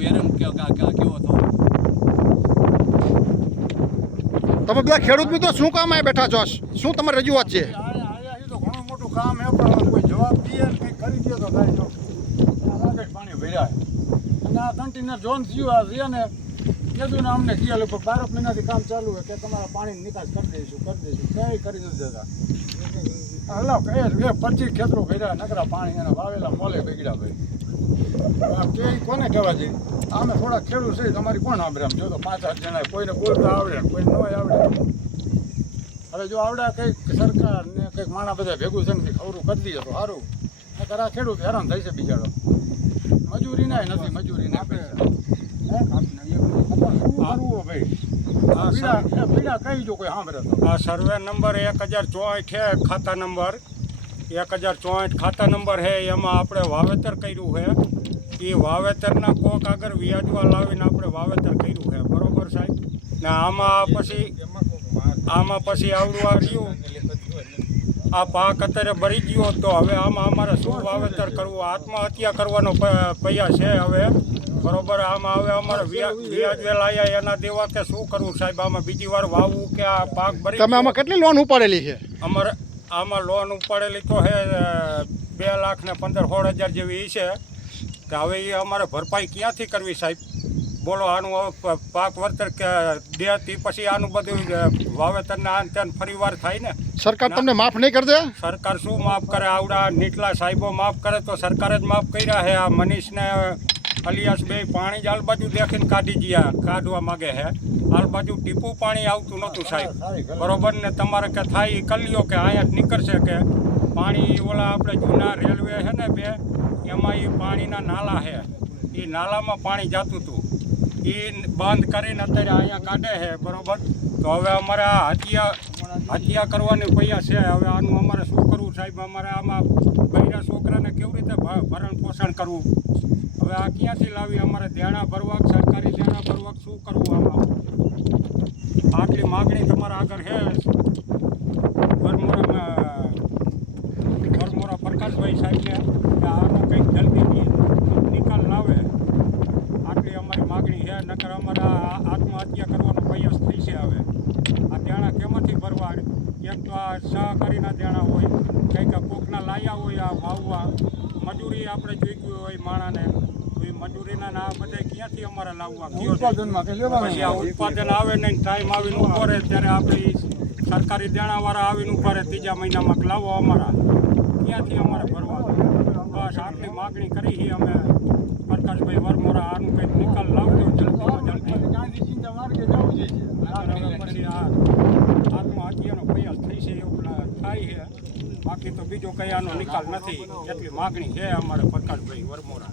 હું હેરાન કેવો થયો તમે બધા ખેડૂત મિત્રો શું કામ આ બેઠા છો? શું તમારી રજૂઆત છે? એ તો ઘણું મોટું કામ હે પણ કોઈ જવાબ દે કરી દે તો થાય છે પાણી ભર્યા અને આ કન્ટેનર ઝોન થયું આ છે ને કીધું ને અમને કીધું લગભગ બાર મહિનાથી કામ ચાલુ હોય કે તમારા પાણીની નિકાસ કરી દઈશું કરી દઈશું. કંઈ કરી નથી દેતા. હલો એ પચીસ ખેતરો ભર્યા નકરા પાણી એના વાવેલા મોલે બગડ્યા ભાઈ. કે કોને કહેવા જઈએ આમે થોડા ખેડૂત છે તમારી કોણ સાંભળે આમ? જો તો પાંચ આઠ જણા કોઈને બોલતા આવડે કોઈને ન આવડે. હવે જો આવડે કંઈક સરકાર ને કંઈક માણા બધા ભેગું છે ને ખબરું કરી દઈએ તો સારું. નકર આ ખેડૂત હેરાન થાય છે બિચારો. મજૂરી ના નથી મજૂરી ના આ સર્વે નંબર એક હજાર ચોસઠ છે ખાતા નંબર. એક હજાર ચોસઠ ખાતા નંબર છે એમાં આપણે વાવેતર કર્યું છે. એ વાવેતરના કોક આગળ વ્યાજવા લાવીને આપણે વાવેતર કર્યું છે. બરોબર સાહેબ? ને આમાં પછી આમાં પછી આવડું આ રહ્યું. આ પાક અત્યારે ભરી ગયો તો હવે આમાં અમારે શું વાવેતર કરવું? આત્મહત્યા કરવાનો પૈયા છે હવે. બરોબર આમાં હવે અમારે વ્યા- વ્યાજ વેલાયા એના દેવા કે શું કરવું સાહેબ? આમાં બીજી વાર વાવવું કે આ પાક ભરી તમે આમાં કેટલી લોન ઉપાડેલી છે? અમારે આમાં લોન ઉપાડેલી તો હે બે લાખ ને પંદર સોળ હજાર જેવી છે. કે હવે એ અમારે ભરપાઈ ક્યાંથી કરવી સાહેબ? બોલો આનું હવે પાક વળતર કે દે તે પછી આનું બધું વાવેતરના વાવેતરને આન ત્યાં ફરીવાર થાય ને. સરકાર તમને માફ નહીં કરી દે? સરકાર શું માફ કરે? આવડા નીટલા સાહેબો માફ કરે તો સરકારે જ માફ કર્યા હે. આ મનીષને અલિયાસ બે પાણી જ આલબાજુ દેખીને કાઢી ગયા કાઢવા માગે હે. આલબાજુ ટીપું પાણી આવતું નહોતું સાહેબ. બરોબર ને તમારે કે થાય એ કરી લ્યો કે અહીંયા જ નીકળશે કે પાણી ઓલા આપણે જૂના રેલવે છે ને બે એમાં એ પાણીના નાલા છે એ નાલામાં પાણી જતું હતું એ બંધ કરીને અત્યારે અહીંયા કાઢે છે બરોબર? તો હવે અમારે આ હત્યા હત્યા કરવાની પૈયા છે. હવે આનું અમારે શું કરવું સાહેબ? અમારે આમાં બૈરા છોકરાને કેવી રીતે ભરણ પોષણ કરવું? હવે આ ક્યાંથી લાવી અમારે દેણા ભરવા સરકારી દેણા ભરવા શું કરવું આમાં? આટલી માગણી તમારા આગળ છે વરમોરા વરમોરા પ્રકાશભાઈ સાહેબને કે આનો કંઈક જલ્દી નિકાલ લાવે આટલી અમારી માગણી છે નકર અમારા આ- આત્મહત્યા કરવાનો પ્રયાસ થઈ છે હવે. આ દેણા કેમાંથી ભરવા એક તો આ સહકારીના દેણા હોય કંઈક કોકના લાયા હોય આ વાવવા. મજૂરી આપણે જોઈ હોય માણાને તો એ મજૂરીના ના બધા ક્યાંથી અમારે લાવવા? ઉત્પાદનમાં પછી આ ઉત્પાદન આવે ને ટાઈમ આવીને ઊભો રહે ત્યારે આપણી સરકારી દેણાવાળા આવીને ઊભા રહે ત્રીજા મહિનામાં લાવો અમારા. ક્યાંથી અમારે ભરવા? બસ આટલી માગણી કરી છે અમે પ્રકાશભાઈ વરમોરા આનું કંઈક નિકાલ લાવજો જલ્દીમાં જલ્દી ગાંધીજીના માર્ગે જવું જોઈએ નહીંતર હવે પછી આ આત્મહત્યાનો પ્રયાસ થઈ છે એવું થાય છે બાકી તો બીજો કઈ આનો નિકાલ નથી. એટલી માગણી છે અમારે પ્રકાશભાઈ વરમોરા.